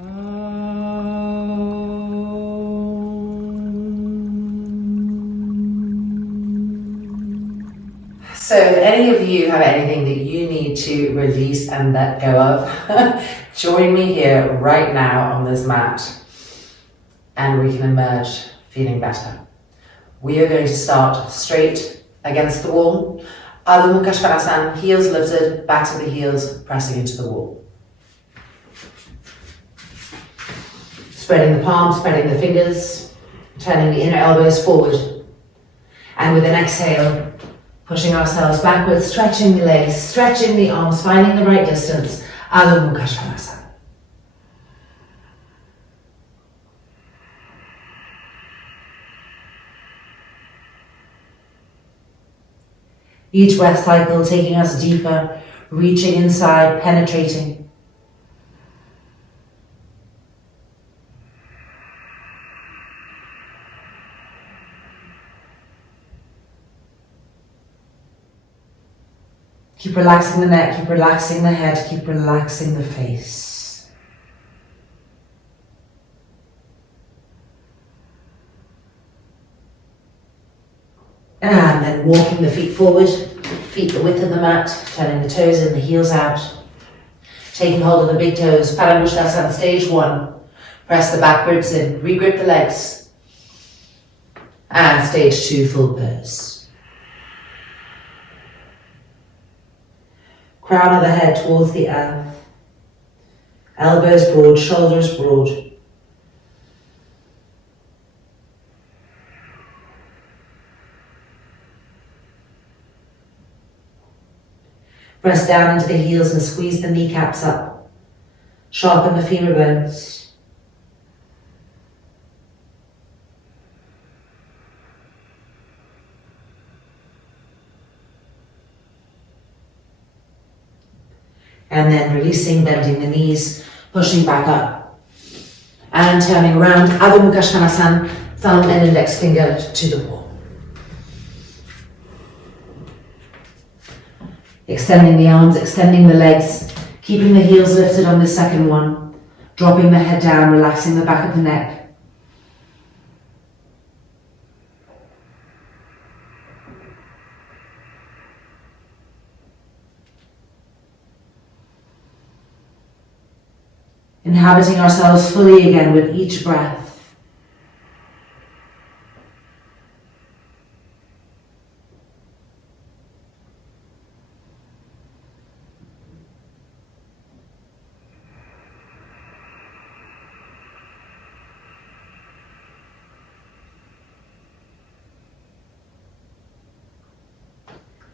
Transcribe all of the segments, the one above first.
So if any of you have anything that you need to release and let go of, join me here right now on this mat and we can emerge feeling better. We are going to start straight against the wall. Adho Mukha Svanasana, heels lifted, backs of the heels pressing into the wall. Spreading the palms, spreading the fingers, turning the inner elbows forward. And with an exhale, pushing ourselves backwards, stretching the legs, stretching the arms, finding the right distance. Adho Mukha Svanasana. Each breath cycle taking us deeper, reaching inside, penetrating. Keep relaxing the neck, keep relaxing the head, keep relaxing the face. And then walking the feet forward, feet the width of the mat, turning the toes in, the heels out. Taking hold of the big toes, Padangusthasana stage 1. Press the back ribs in, regrip the legs. And stage 2, full pose. Crown of the head towards the earth. Elbows broad, shoulders broad. Press down into the heels and squeeze the kneecaps up. Sharpen the femur bones. And then releasing, bending the knees, pushing back up. And turning around, Adho Mukha Svanasana, thumb and index finger to the wall. Extending the arms, extending the legs, keeping the heels lifted on the second one, dropping the head down, relaxing the back of the neck. Inhabiting ourselves fully again with each breath.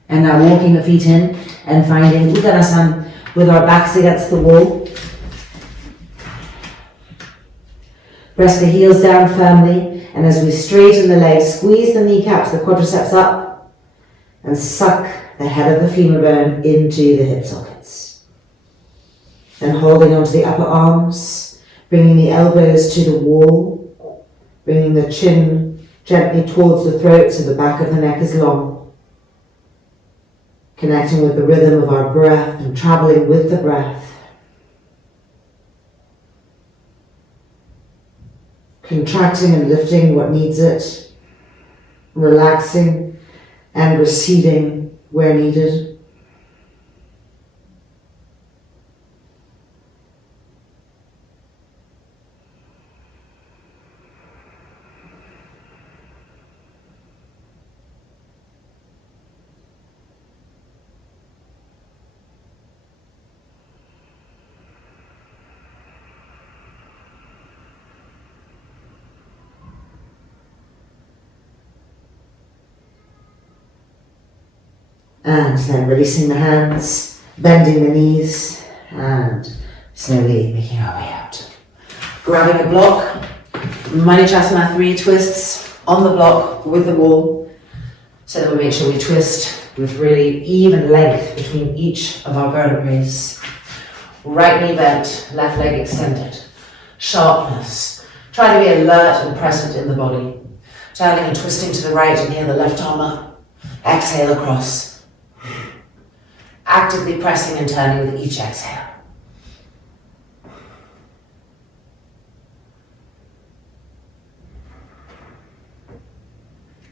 And now walking the feet in and finding Uttanasana with our backs against the wall. Press the heels down firmly, and as we straighten the legs, squeeze the kneecaps, the quadriceps up, and suck the head of the femur bone into the hip sockets. Then holding onto the upper arms, bringing the elbows to the wall, bringing the chin gently towards the throat so the back of the neck is long. Connecting with the rhythm of our breath and traveling with the breath. Contracting and lifting what needs it. Relaxing and receding where needed. And then releasing the hands, bending the knees, and slowly making our way out. Grabbing a block, Marichyasana III twists on the block with the wall, so that we make sure we twist with really even length between each of our vertebrae. Right knee bent, left leg extended. Sharpness. Try to be alert and present in the body. Turning and twisting to the right, and here the left arm up. Exhale across. Actively pressing and turning with each exhale.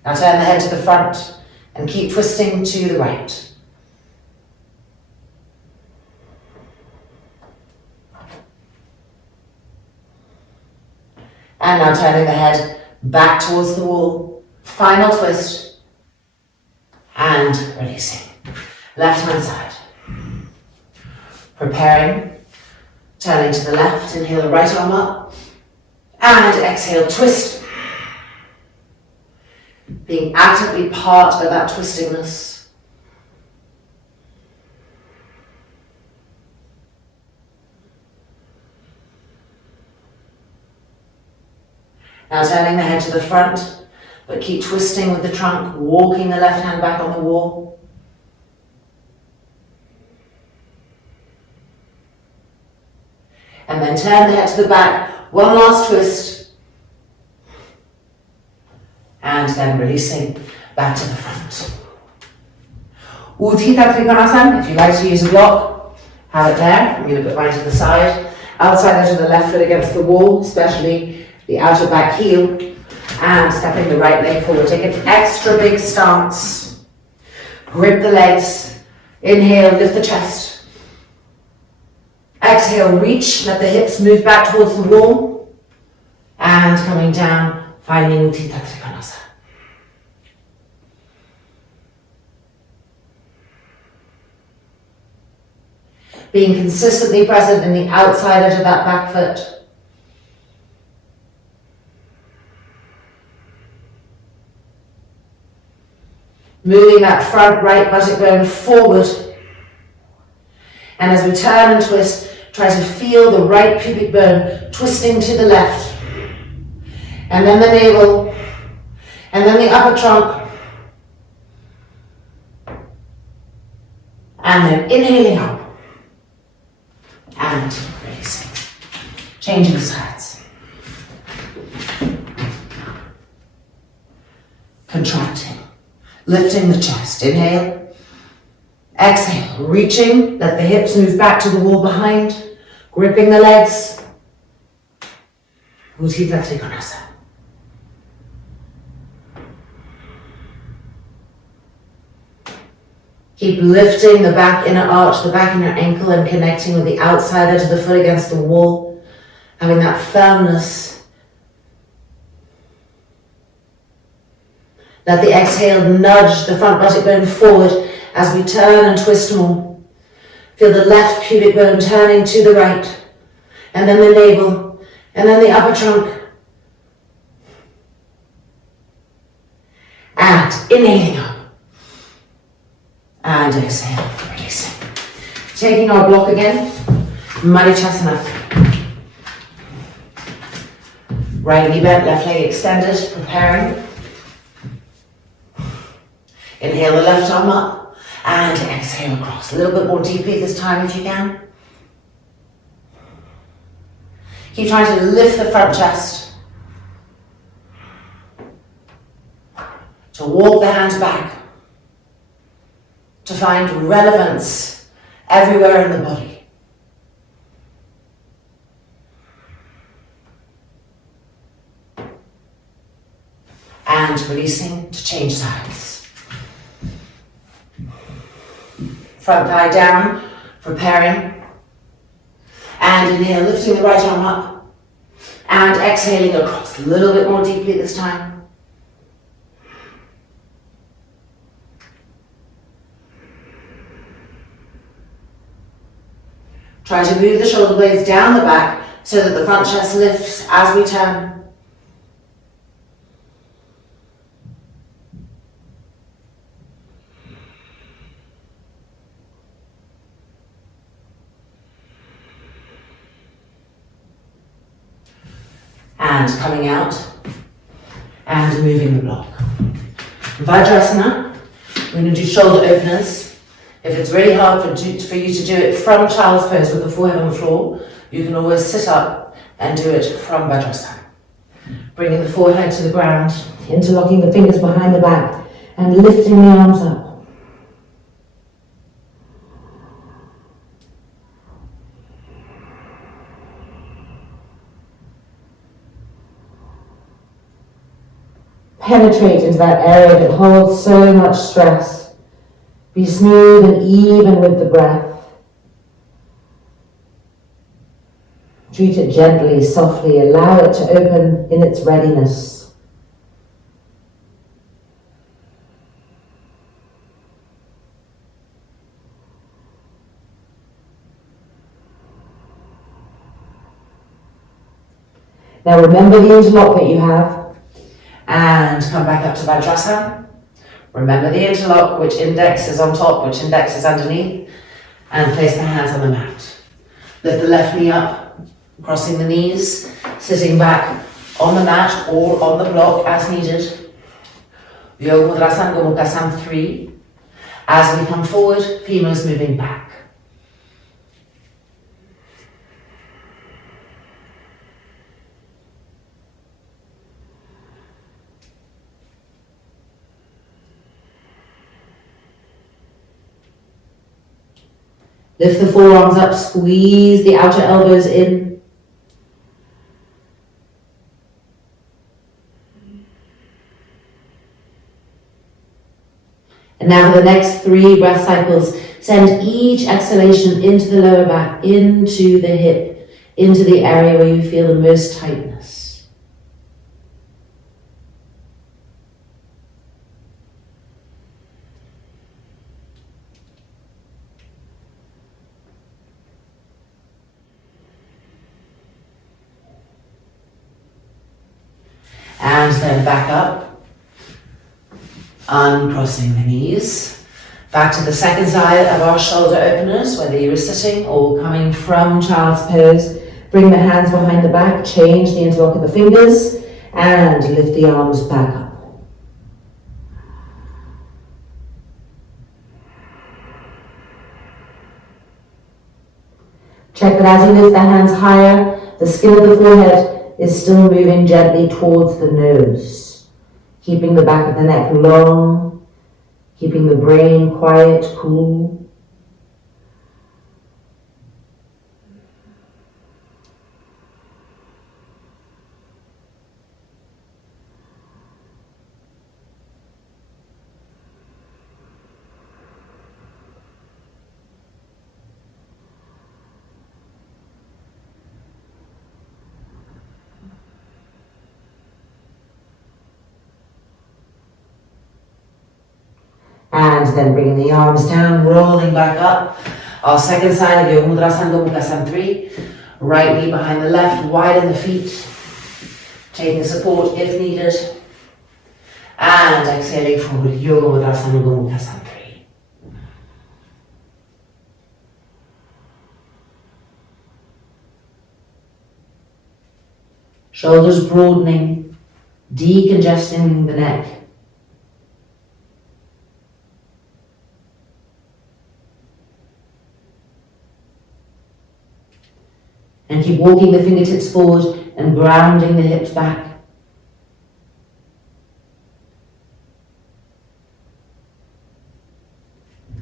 Now turn the head to the front and keep twisting to the right. And now turning the head back towards the wall. Final twist. And releasing. Left hand side. Preparing. Turning to the left. Inhale the right arm up. And exhale, twist. Being actively part of that twistingness. Now turning the head to the front, but keep twisting with the trunk, walking the left hand back on the wall. And then turn the head to the back, one last twist. And then releasing back to the front. Uttanasana Trikonasana, if you like to use a block, have it there. I'm going to put mine to the side. Outside edge of the left foot against the wall, especially the outer back heel. And stepping the right leg forward. Take an extra big stance. Grip the legs. Inhale, lift the chest. Exhale, reach, let the hips move back towards the wall. And coming down, finding Uttanasana Trikonasana. Being consistently present in the outside edge of that back foot. Moving that front right buttock bone forward. And as we turn and twist, try to feel the right pubic bone twisting to the left. And then the navel. And then the upper trunk. And then inhaling up. And releasing. Changing sides. Contracting. Lifting the chest. Inhale. Exhale. Reaching. Let the hips move back to the wall behind. Gripping the legs. Uttanasana Trikonasana. Keep lifting the back inner arch, the back inner ankle, and connecting with the outside edge of the foot against the wall. Having that firmness. Let the exhale nudge the front buttock bone forward as we turn and twist more. Feel the left pubic bone turning to the right. And then the navel. And then the upper trunk. And inhaling up. And exhale, releasing. Taking our block again, Marichyasana III. Right knee bent, left leg extended, preparing. Inhale the left arm up and exhale across. A little bit more deeply this time if you can. Keep trying to lift the front chest. To walk the hands back. To find relevance everywhere in the body. And releasing to change sides. Front thigh down, preparing. And inhale, lifting the right arm up. And exhaling across, a little bit more deeply this time. Try to move the shoulder blades down the back so that the front chest lifts as we turn. And coming out and moving the block. Vajrasana, we're going to do shoulder openers. If it's really hard for you to do it from child's pose with the forehead on the floor, you can always sit up and do it from Vajrasana. Bringing the forehead to the ground, interlocking the fingers behind the back, and lifting the arms up. penetrate into that area that holds so much stress. Be smooth and even with the breath. Treat it gently, softly, allow it to open in its readiness. Now remember the interlock that you have, and come back up to Vajrasana. Remember the interlock, which index is on top, which index is underneath, and place the hands on the mat. Lift the left knee up, crossing the knees, sitting back on the mat or on the block as needed. Mudrasana, Gomukhasana III. As we come forward, femurs moving back. Lift the forearms up, squeeze the outer elbows in. And now for the next 3 breath cycles, send each exhalation into the lower back, into the hip, into the area where you feel the most tightness. And then back up, uncrossing the knees. Back to the second side of our shoulder openers, whether you were sitting or coming from child's pose. Bring the hands behind the back, change the interlock of the fingers, and lift the arms back up. Check that as you lift the hands higher, the skin of the forehead is still moving gently towards the nose, keeping the back of the neck long, keeping the brain quiet, cool. And then bringing the arms down, rolling back up. Our second side of your Mudrasana, Gomukhasana III. Right knee behind the left, widen the feet. Taking support if needed. And exhaling forward, Yoga Mudrasana, Gomukhasana III. Shoulders broadening, decongesting the neck. And keep walking the fingertips forward and grounding the hips back.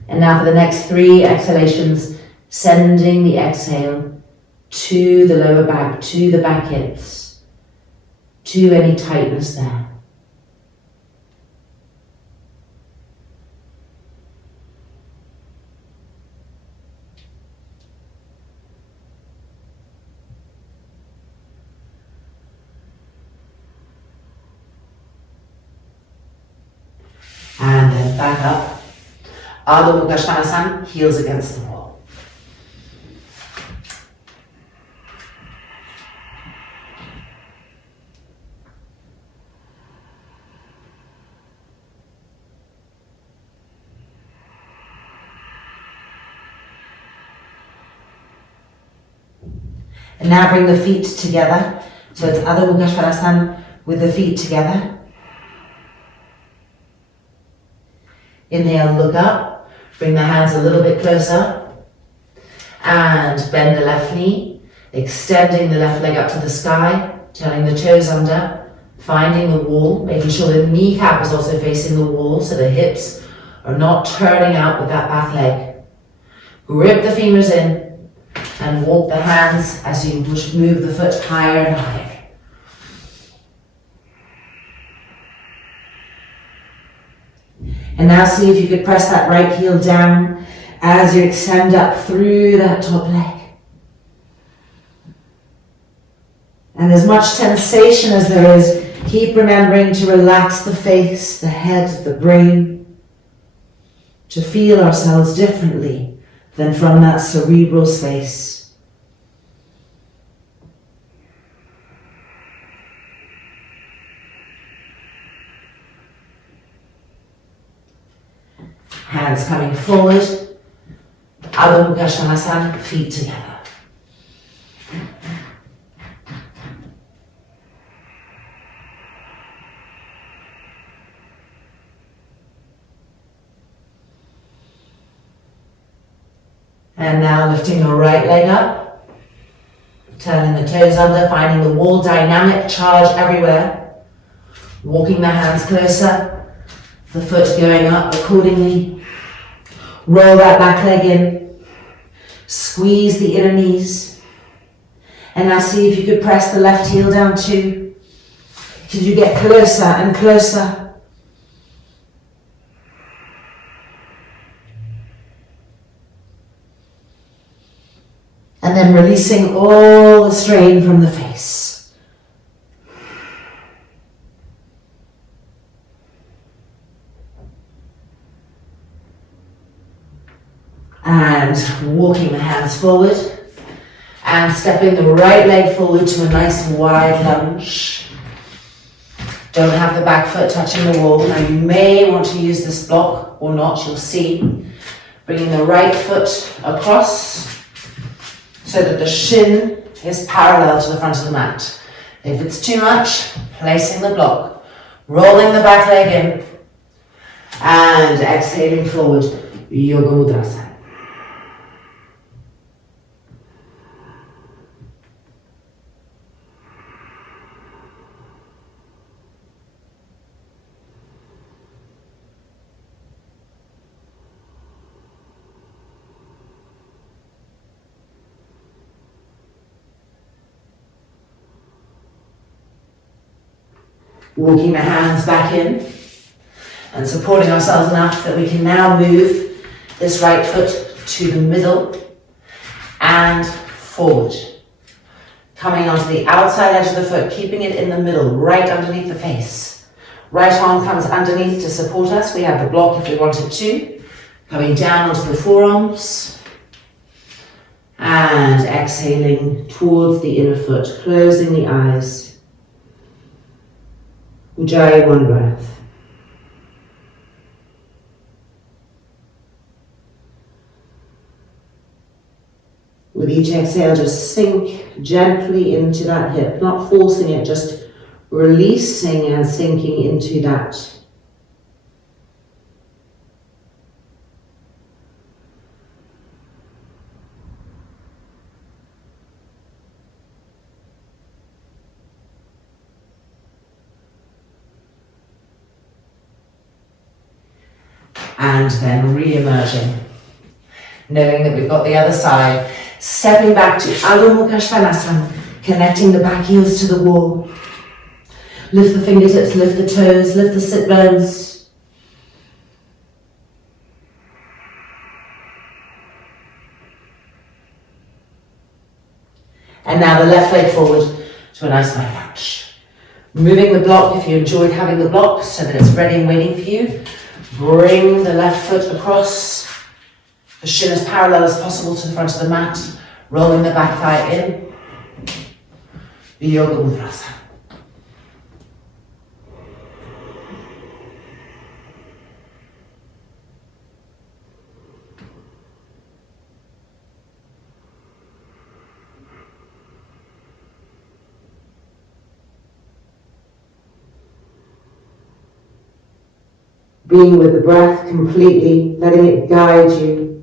And now for the next 3 exhalations, sending the exhale to the lower back, to the back hips, to any tightness there. And then back up. Adho Mukha Svanasana, heels against the wall. And now bring the feet together. So it's Adho Mukha Svanasana with the feet together. Inhale, look up, bring the hands a little bit closer, and bend the left knee, extending the left leg up to the sky, turning the toes under, finding the wall, making sure the kneecap is also facing the wall so the hips are not turning out with that back leg. Grip the femurs in and walk the hands as you move the foot higher and higher. And now see if you could press that right heel down as you extend up through that top leg. And as much sensation as there is, keep remembering to relax the face, the head, the brain, to feel ourselves differently than from that cerebral space. Hands coming forward, Adho Mukha, feet together. And now lifting your right leg up, turning the toes under, finding the wall dynamic, charge everywhere. Walking the hands closer, the foot going up accordingly. Roll that back leg in, squeeze the inner knees. And now see if you could press the left heel down too. Could you get closer and closer? And then releasing all the strain from the face. And walking the hands forward and stepping the right leg forward to a nice wide lunge. Don't have the back foot touching the wall. Now you may want to use this block or not, you'll see. Bringing the right foot across, so that the shin is parallel to the front of the mat. If it's too much, placing the block, rolling the back leg in, and exhaling forward, Yoga Mudrasana. Walking the hands back in and supporting ourselves enough that we can now move this right foot to the middle and forward. Coming onto the outside edge of the foot, keeping it in the middle, right underneath the face. Right arm comes underneath to support us. We have the block if we wanted to. Coming down onto the forearms. And exhaling towards the inner foot, closing the eyes. Ujjayi, one breath. With each exhale, just sink gently into that hip, not forcing it, just releasing and sinking into that. And then re-emerging, knowing that we've got the other side, stepping back to Adho Mukha Svanasana, connecting the back heels to the wall. Lift the fingertips, lift the toes, lift the sit bones. And now the left leg forward to a nice wide lunge. Moving the block if you enjoyed having the block so that it's ready and waiting for you. Bring the left foot across, the shin as parallel as possible to the front of the mat, rolling the back thigh in, Yoga Mudrasana. Being with the breath completely, letting it guide you.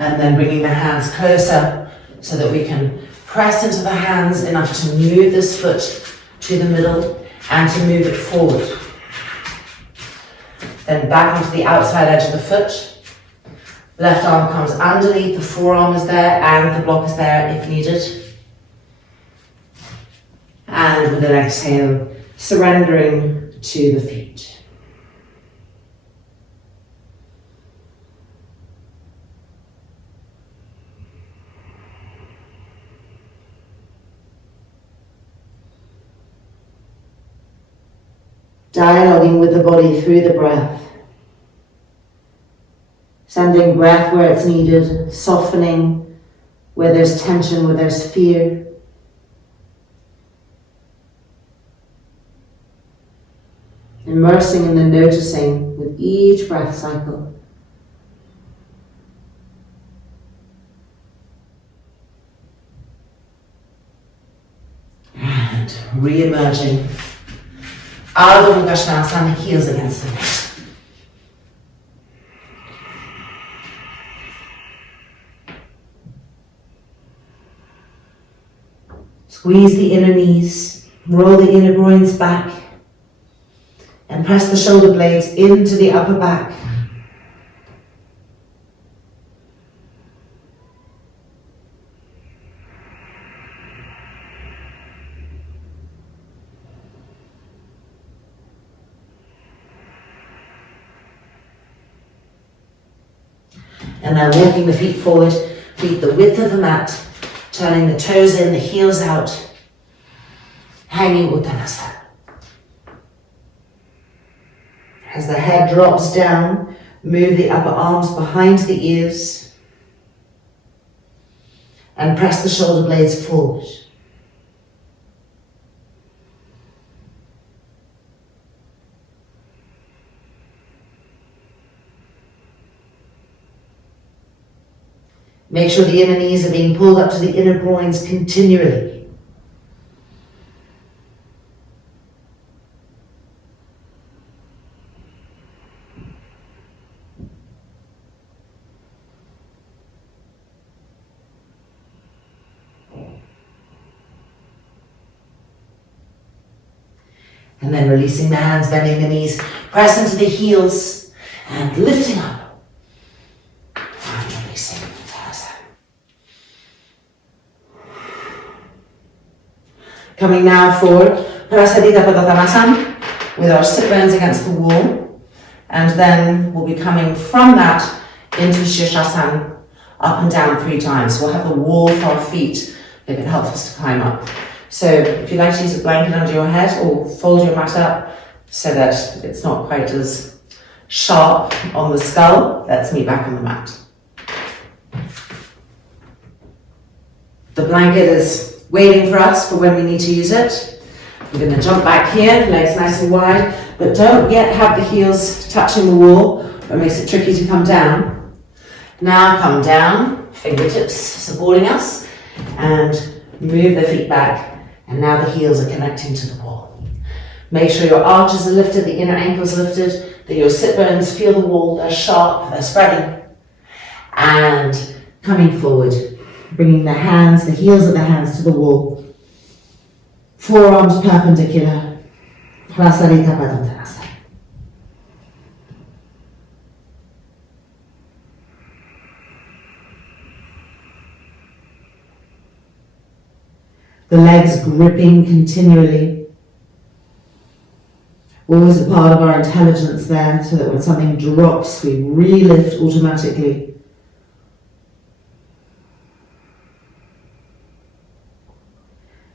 And then bringing the hands closer so that we can press into the hands enough to move this foot to the middle and to move it forward. Then back onto the outside edge of the foot. Left arm comes underneath, the forearm is there and the block is there if needed. And with an exhale, surrendering to the feet. Dialoguing with the body through the breath. Sending breath where it's needed, softening where there's tension, where there's fear. Immersing in the noticing with each breath cycle. And re-emerging. Adho Mudrasana, heels against the neck. Squeeze the inner knees, roll the inner groins back, and press the shoulder blades into the upper back. And now walking the feet forward, feet the width of the mat, turning the toes in, the heels out, hanging Uttanasana. As the head drops down, move the upper arms behind the ears and press the shoulder blades forward. Make sure the inner knees are being pulled up to the inner groins continually. And then releasing the hands, bending the knees, press into the heels and lifting up. Coming now forward, Prasarita Padottanasana, with our sit bones against the wall. And then we'll be coming from that into Sirsasana, up and down 3 times. So we'll have the wall for our feet if it helps us to climb up. So if you like to use a blanket under your head or fold your mat up so that it's not quite as sharp on the skull, let's meet back on the mat. The blanket is waiting for us for when we need to use it. We're going to jump back here, legs nice and wide, but don't yet have the heels touching the wall, or it makes it tricky to come down. Now come down, fingertips supporting us, and move the feet back, and now the heels are connecting to the wall. Make sure your arches are lifted, the inner ankles lifted, that your sit bones feel the wall, they're sharp, they're spreading. And coming forward, bringing the hands, the heels of the hands to the wall. Forearms perpendicular. Prasarita Padottanasana. The legs gripping continually. Always a part of our intelligence there, so that when something drops, we re-lift automatically.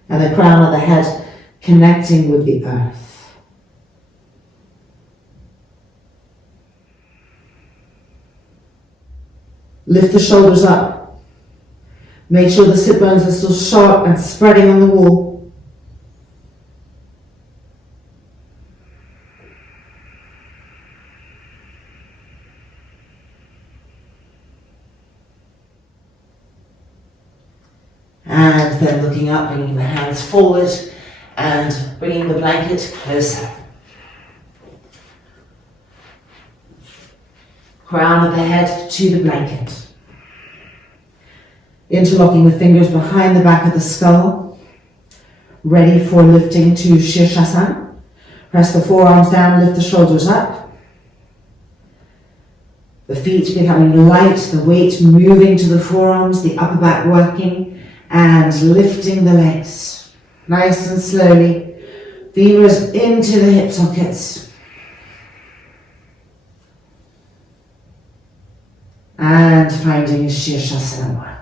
And the crown of the head connecting with the earth. Lift the shoulders up. Make sure the sit bones are still sharp and spreading on the wall. And then looking up, bringing the hands forward and bringing the blanket closer. Crown of the head to the blanket. Interlocking the fingers behind the back of the skull. Ready for lifting to Sirsasana. Press the forearms down, lift the shoulders up. The feet becoming light, the weight moving to the forearms, the upper back working, and lifting the legs. Nice and slowly. Femurs into the hip sockets. And finding Sirsasana I.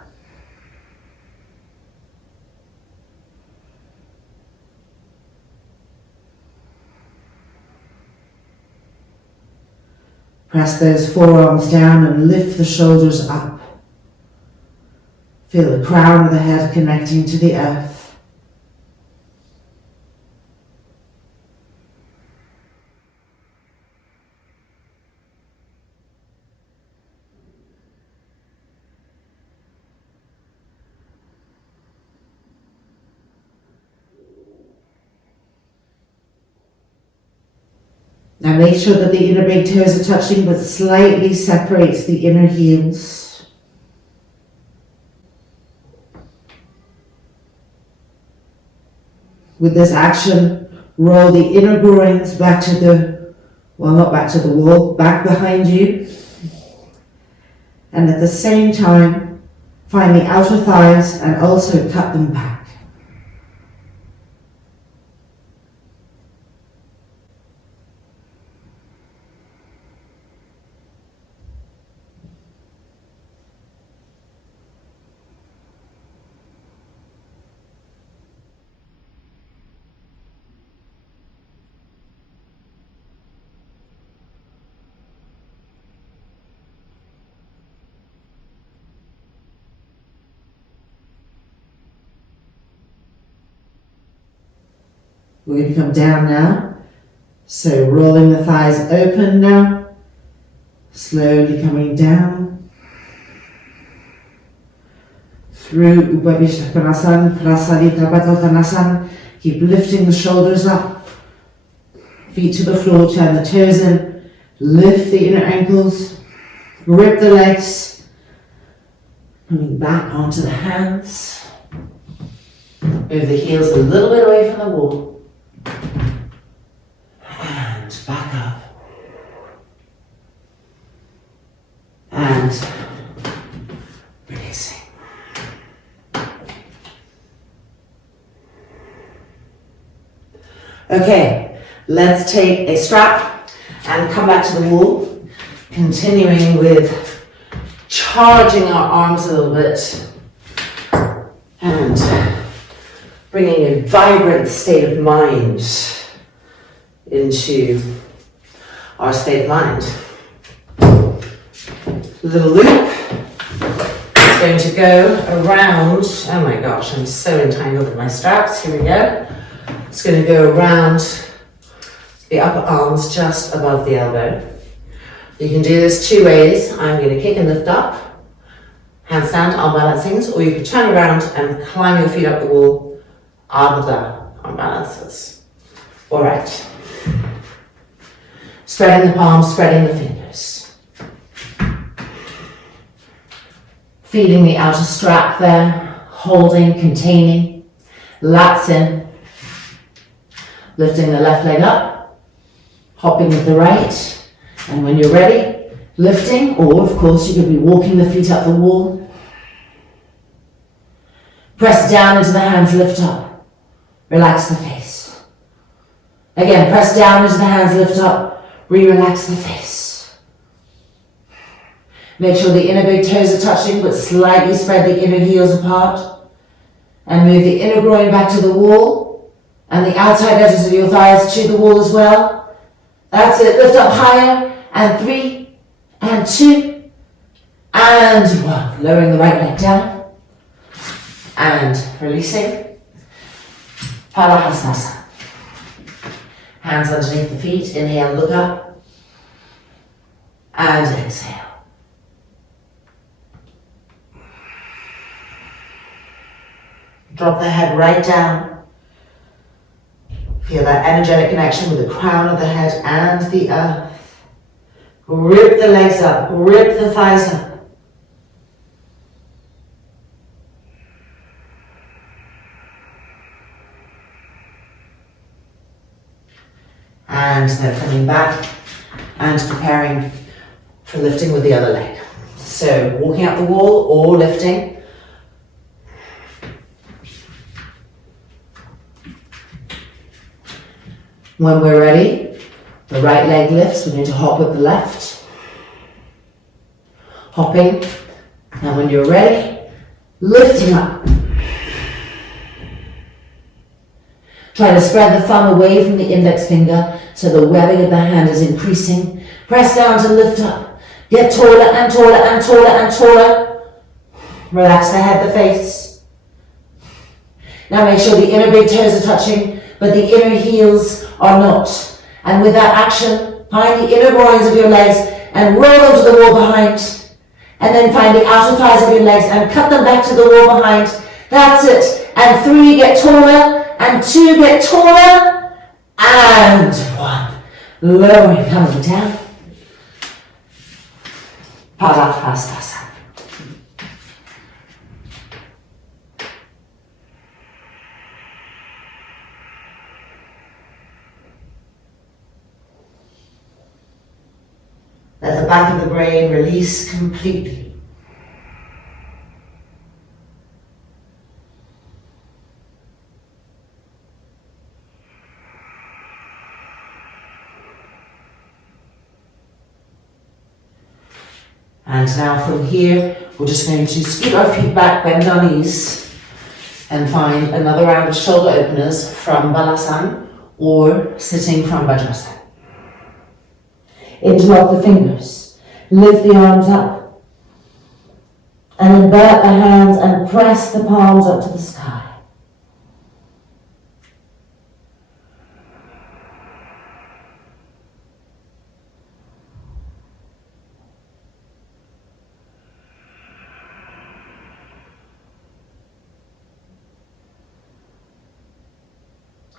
Press those forearms down and lift the shoulders up. Feel the crown of the head connecting to the earth. Now make sure that the inner big toes are touching, but slightly separates the inner heels. With this action, roll the inner groins back to the, well, not back to the wall, back behind you. And at the same time, find the outer thighs and also cut them back. We're going to come down now. So rolling the thighs open now. Slowly coming down. Through Uttanasana, Prasarita Padottanasana. Keep lifting the shoulders up. Feet to the floor, turn the toes in. Lift the inner ankles. Grip the legs. Coming back onto the hands. Move the heels a little bit away from the wall. And back up. And releasing. Okay, let's take a strap and come back to the wall, continuing with charging our arms a little bit and bringing a vibrant state of mind into our state of mind. Little loop. It's going to go around, oh my gosh, I'm so entangled with my straps. Here we go. It's going to go around the upper arms just above the elbow. You can do this two ways. I'm going to kick and lift up, handstand, arm balancings, or you can turn around and climb your feet up the wall, Ardha, arm balances. All right. Spreading the palms, spreading the fingers. Feeling the outer strap there, holding, containing, lats in. Lifting the left leg up, hopping with the right, and when you're ready, lifting, or of course you could be walking the feet up the wall. Press down into the hands, lift up, relax the face. Again, press down into the hands, lift up, re-relax the face. Make sure the inner big toes are touching, but slightly spread the inner heels apart. And move the inner groin back to the wall. And the outside edges of your thighs to the wall as well. That's it. Lift up higher. And 3, and 2, and 1. Lowering the right leg down. And releasing. Parahasana. Hands underneath the feet. Inhale, look up. And exhale. Drop the head right down. Feel that energetic connection with the crown of the head and the earth. Grip the legs up, grip the thighs up. And then coming back and preparing for lifting with the other leg. So walking up the wall or lifting. When we're ready, the right leg lifts. We're going to hop with the left. Hopping. And when you're ready, lifting up. Try to spread the thumb away from the index finger so the webbing of the hand is increasing. Press down to lift up. Get taller and taller and taller and taller. Relax the head, the face. Now make sure the inner big toes are touching, but the inner heels are not. And with that action, find the inner groins of your legs and roll them to the wall behind. And then find the outer thighs of your legs and cut them back to the wall behind. That's it. And 3, get taller. And 2, get taller. And 1. Lowering, coming down. Parahastasana. Let the back of the brain release completely. And now from here, we're just going to scoot our feet back, bend our knees, and find another round of shoulder openers from Balasana or sitting from Vajrasana. Interlock the fingers, lift the arms up, and invert the hands and press the palms up to the sky.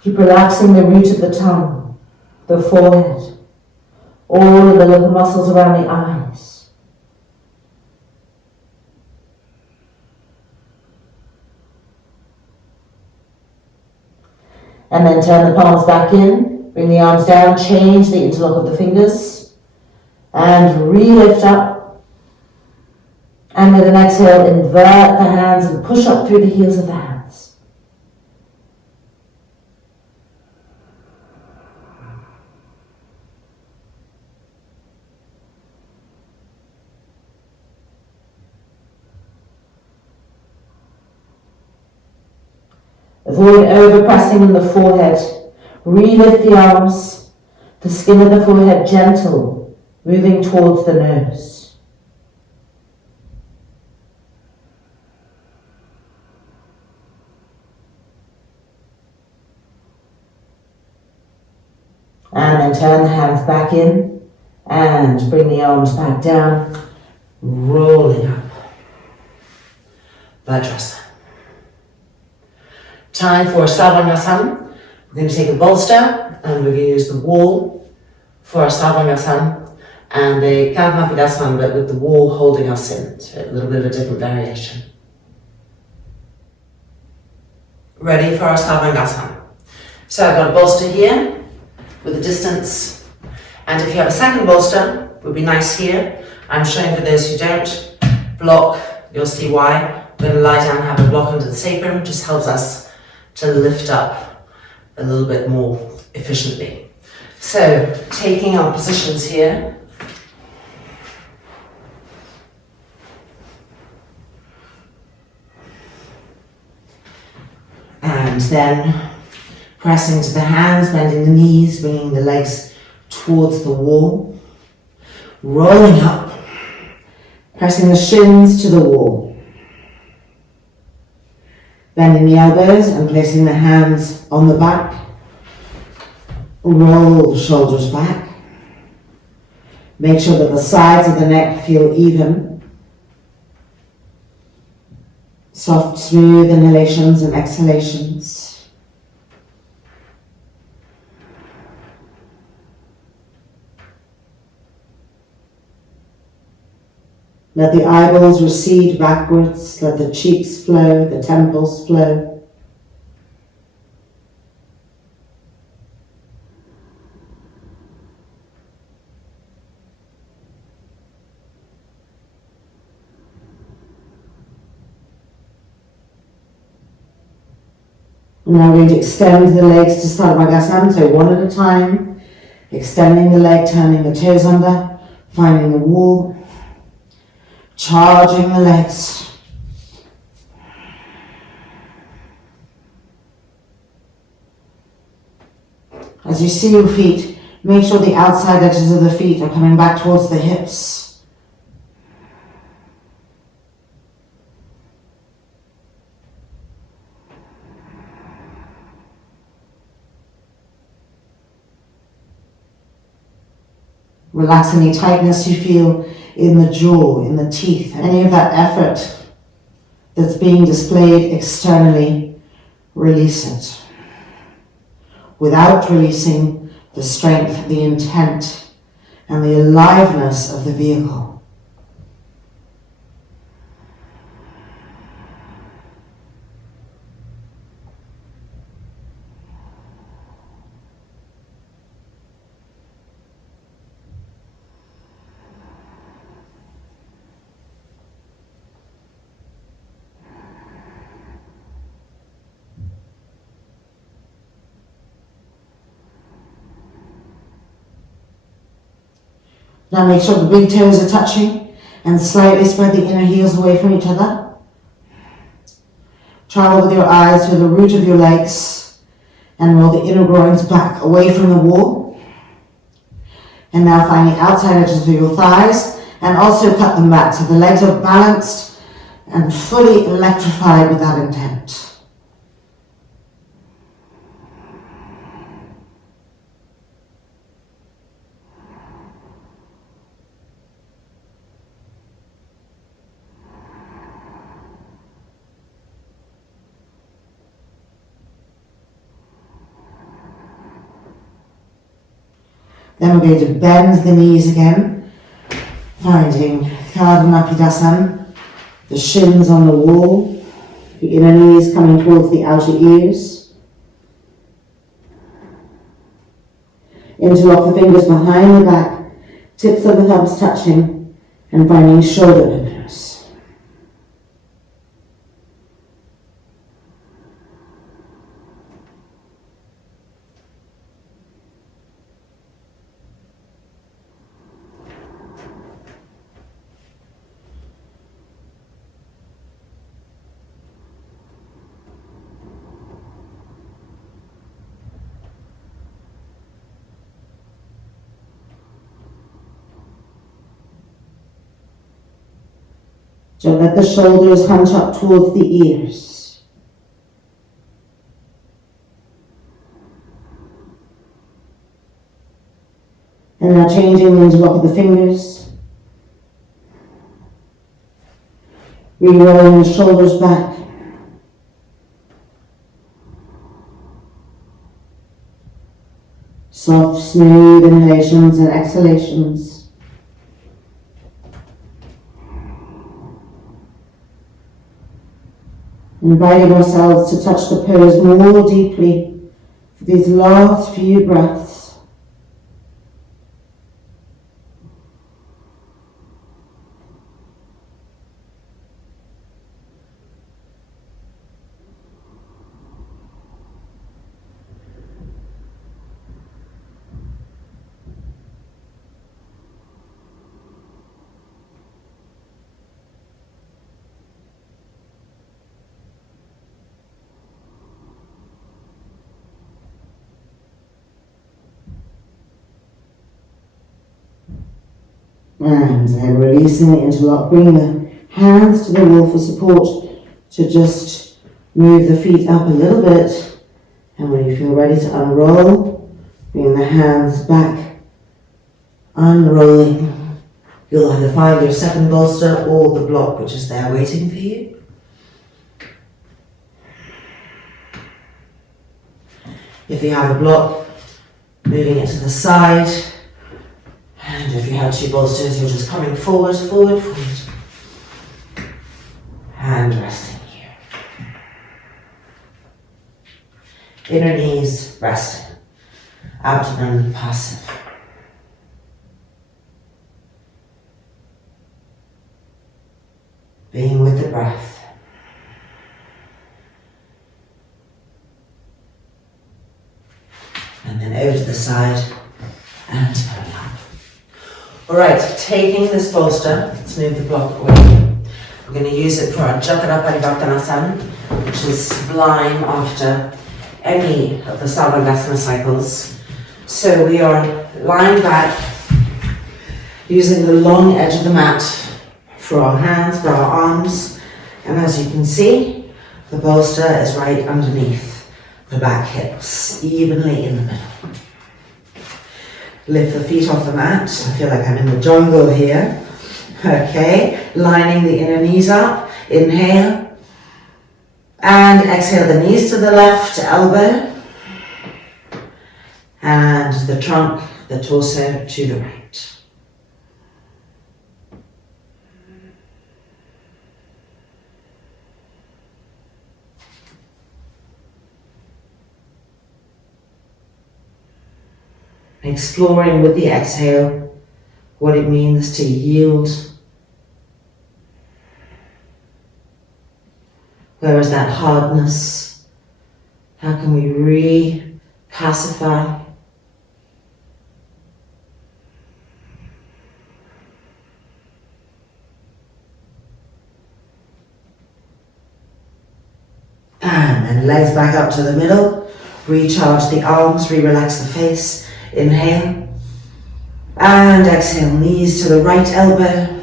Keep relaxing the root of the tongue, the forehead, all of the little muscles around the eyes. And then turn the palms back in, bring the arms down, change the interlock of the fingers, and re-lift up. And with an exhale, invert the hands and push up through the heels of the hands. Avoid over-pressing in the forehead. Re-lift the arms, the skin of the forehead gentle, moving towards the nose. And then turn the hands back in and bring the arms back down, rolling up. Vajrasana. Time for Sarvangasana. We're going to take a bolster and we're going to use the wall for our Sarvangasana and the Karnapidasana, but with the wall holding us in. So a little bit of a different variation. Ready for our Sarvangasana. So I've got a bolster here with a distance, and if you have a second bolster, it would be nice here. I'm showing for those who don't. Block, you'll see why. We're going to lie down and have a block under the sacrum, just helps us to lift up a little bit more efficiently. So, taking our positions here. And then pressing to the hands, bending the knees, bringing the legs towards the wall. Rolling up, pressing the shins to the wall. Bending the elbows and placing the hands on the back. Roll the shoulders back. Make sure that the sides of the neck feel even. Soft, smooth inhalations and exhalations. Let the eyeballs recede backwards, let the cheeks flow, the temples flow. And now we're going to extend the legs to Sarvangasana, so one at a time. Extending the leg, turning the toes under, finding the wall, charging the legs. As you see your feet, make sure the outside edges of the feet are coming back towards the hips. Relax any tightness you feel in the jaw, in the teeth, any of that effort that's being displayed externally, release it. Without releasing the strength, the intent, and the aliveness of the vehicle. Now make sure the big toes are touching and slightly spread the inner heels away from each other. Travel with your eyes to the root of your legs and roll the inner groins back away from the wall. And now find the outside edges of your thighs and also cut them back so the legs are balanced and fully electrified with that intent. Then we're going to bend the knees again, finding Karnapidasana, the shins on the wall, the inner knees coming towards the outer ears. Interlock the fingers behind the back, tips of the thumbs touching, and finding shoulder openers. So let the shoulders hunch up towards the ears. And now changing the interlock of the fingers. Re-rolling the shoulders back. Soft, smooth inhalations and exhalations. Inviting ourselves to touch the pose more deeply for these last few breaths. And then releasing the interlock, bringing the hands to the wall for support to just move the feet up a little bit. And when you feel ready to unroll, bring the hands back, unrolling. You'll either find your second bolster or the block which is there waiting for you. If you have a block, moving it to the side. And if you have two bolsters, you're just coming forward, forward, forward. And resting here. Inner knees resting. Abdomen passive. Being with the breath. side and coming up. Alright, taking this bolster, let's move the block away. We're going to use it for our Jathara Parivartanasana, which is sublime after any of the Sarvangasana cycles. So we are lying back, using the long edge of the mat for our hands, for our arms, and as you can see, the bolster is right underneath the back hips, evenly in the middle. Lift the feet off the mat. I feel like I'm in the jungle here. Okay, lining the inner knees up. Inhale. And exhale the knees to the left elbow. And the trunk, the torso to the right. Exploring with the exhale what it means to yield. Where is that hardness? How can we re-pacify? And then legs back up to the middle. Recharge the arms, re-relax the face. Inhale. And exhale, knees to the right elbow.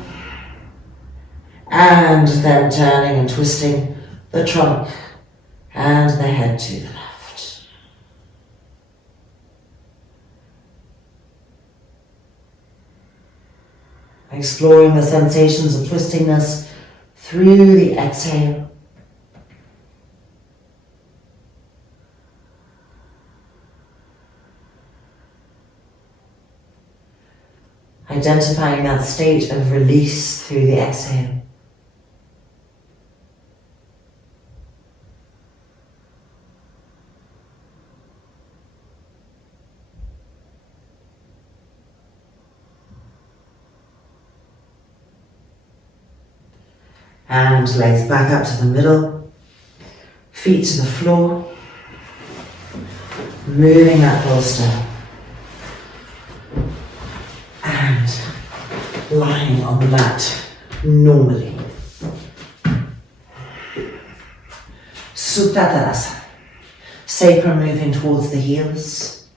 And then turning and twisting the trunk and the head to the left. Exploring the sensations of twistingness through the exhale. Identifying that state of release through the exhale. And legs back up to the middle, feet to the floor, moving that bolster. And lying on the mat normally. Supta Tadasana. Sacrum moving towards the heels.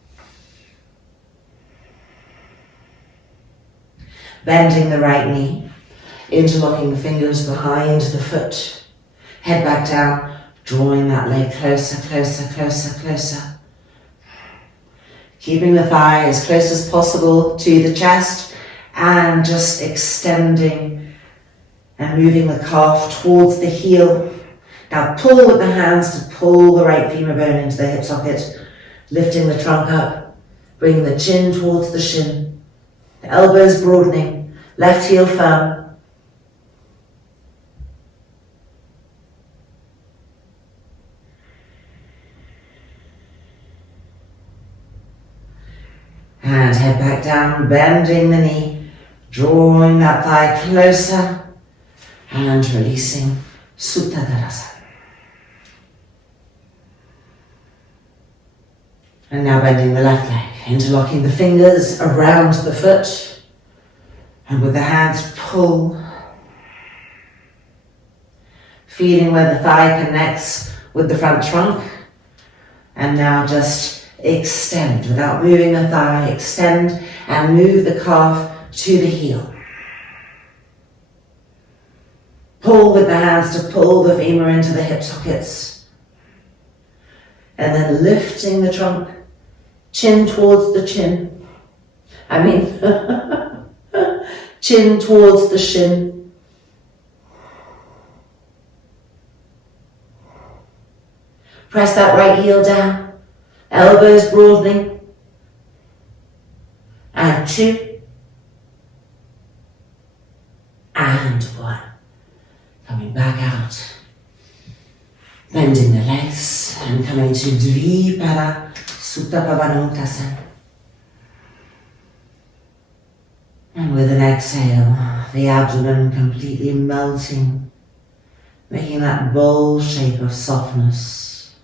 Bending the right knee, interlocking the fingers behind the foot. Head back down, drawing that leg closer, closer, closer, closer. Keeping the thigh as close as possible to the chest and just extending and moving the calf towards the heel. Now pull with the hands to pull the right femur bone into the hip socket, lifting the trunk up, bringing the chin towards the shin, the elbows broadening, left heel firm. And head back down, bending the knee, drawing that thigh closer and releasing Supta Tadasana. And now bending the left leg, interlocking the fingers around the foot and with the hands pull, feeling where the thigh connects with the front trunk, and now just extend without moving the thigh, extend and move the calf to the heel. Pull with the hands to pull the femur into the hip sockets. And then lifting the trunk, chin towards the chin. Chin towards the shin. Press that right heel down. Elbows broadening. And 2. And 1. Coming back out. Bending the legs and coming to Pada Supta Pavana. And with an exhale, the abdomen completely melting, making that bowl shape of softness.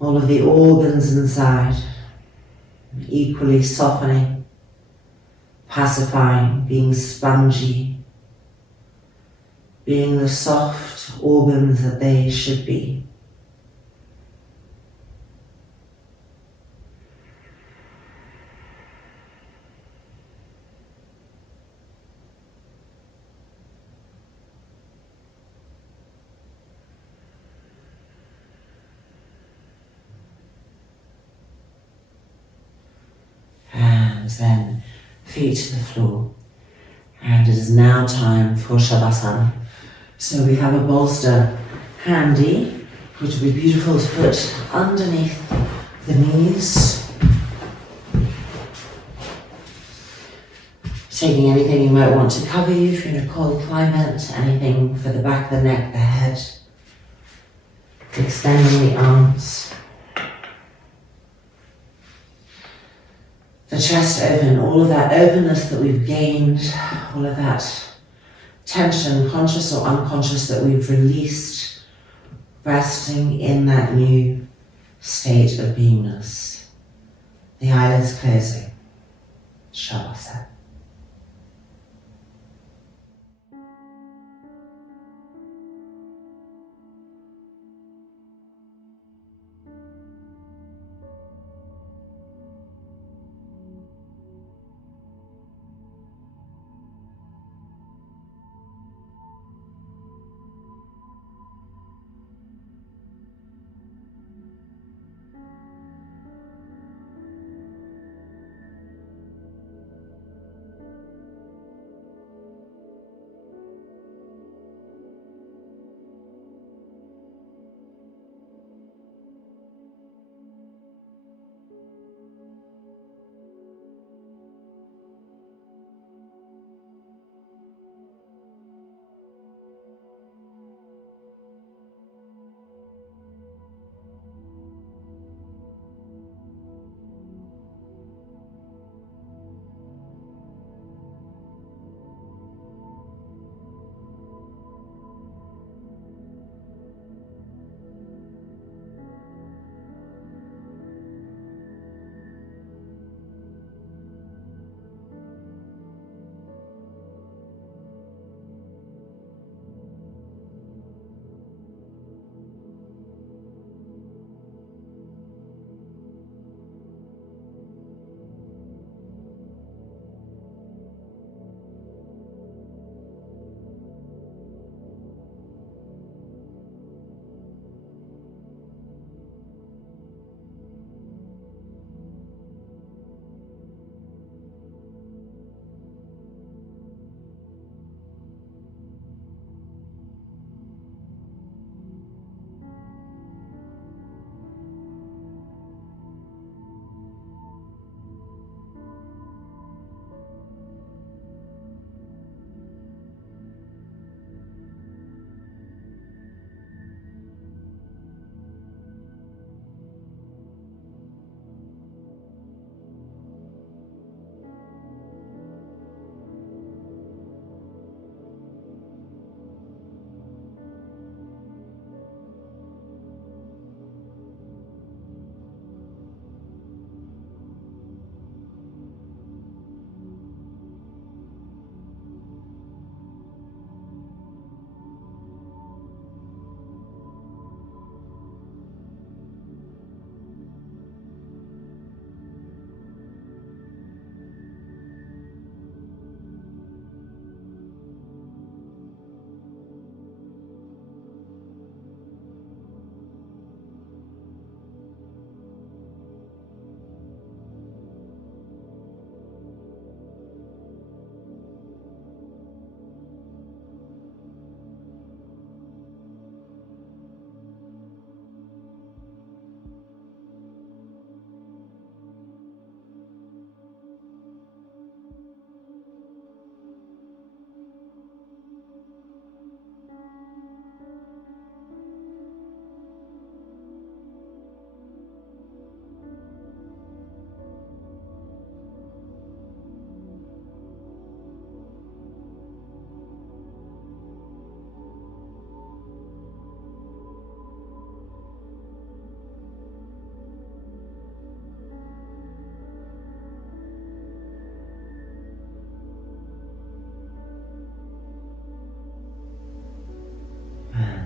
all of the organs inside, equally softening, pacifying, being spongy, being the soft organs that they should be. Hands then, feet to the floor. And it is now time for Savasana. So we have a bolster handy, which would be beautiful to put underneath the knees. Taking anything you might want to cover you if you're in a cold climate, anything for the back of the neck, the head. Extending the arms. The chest open, all of that openness that we've gained, all of that tension, conscious or unconscious, that we've released, resting in that new state of beingness. The eyelids closing. Savasana.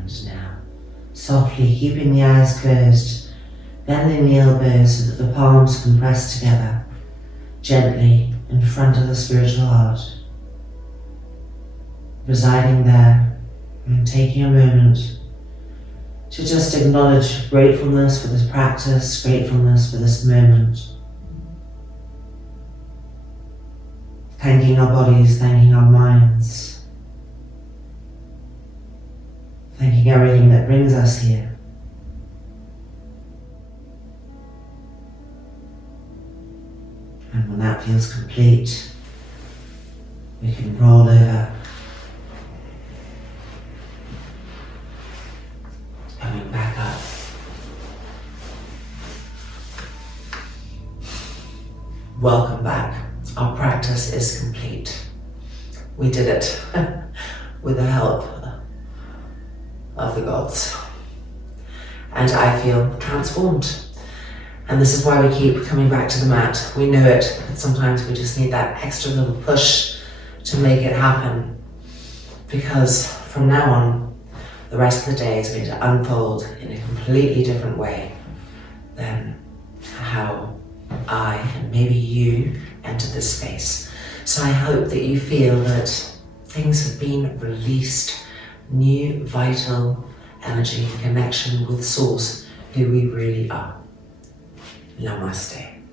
And now, softly keeping the eyes closed, bending the elbows so that the palms can press together, gently in front of the spiritual heart. Residing there and taking a moment to just acknowledge gratefulness for this practice, gratefulness for this moment. Thanking our bodies, thanking our minds, thanking everything that brings us here. And when that feels complete, we can roll over, coming back up. Welcome back. Our practice is complete. We did it with the help of the gods. And I feel transformed. And this is why we keep coming back to the mat. We know it, but sometimes we just need that extra little push to make it happen. Because from now on, the rest of the day is going to unfold in a completely different way than how I and maybe you entered this space. So I hope that you feel that things have been released, new vital energy, connection with Source, who we really are. Namaste.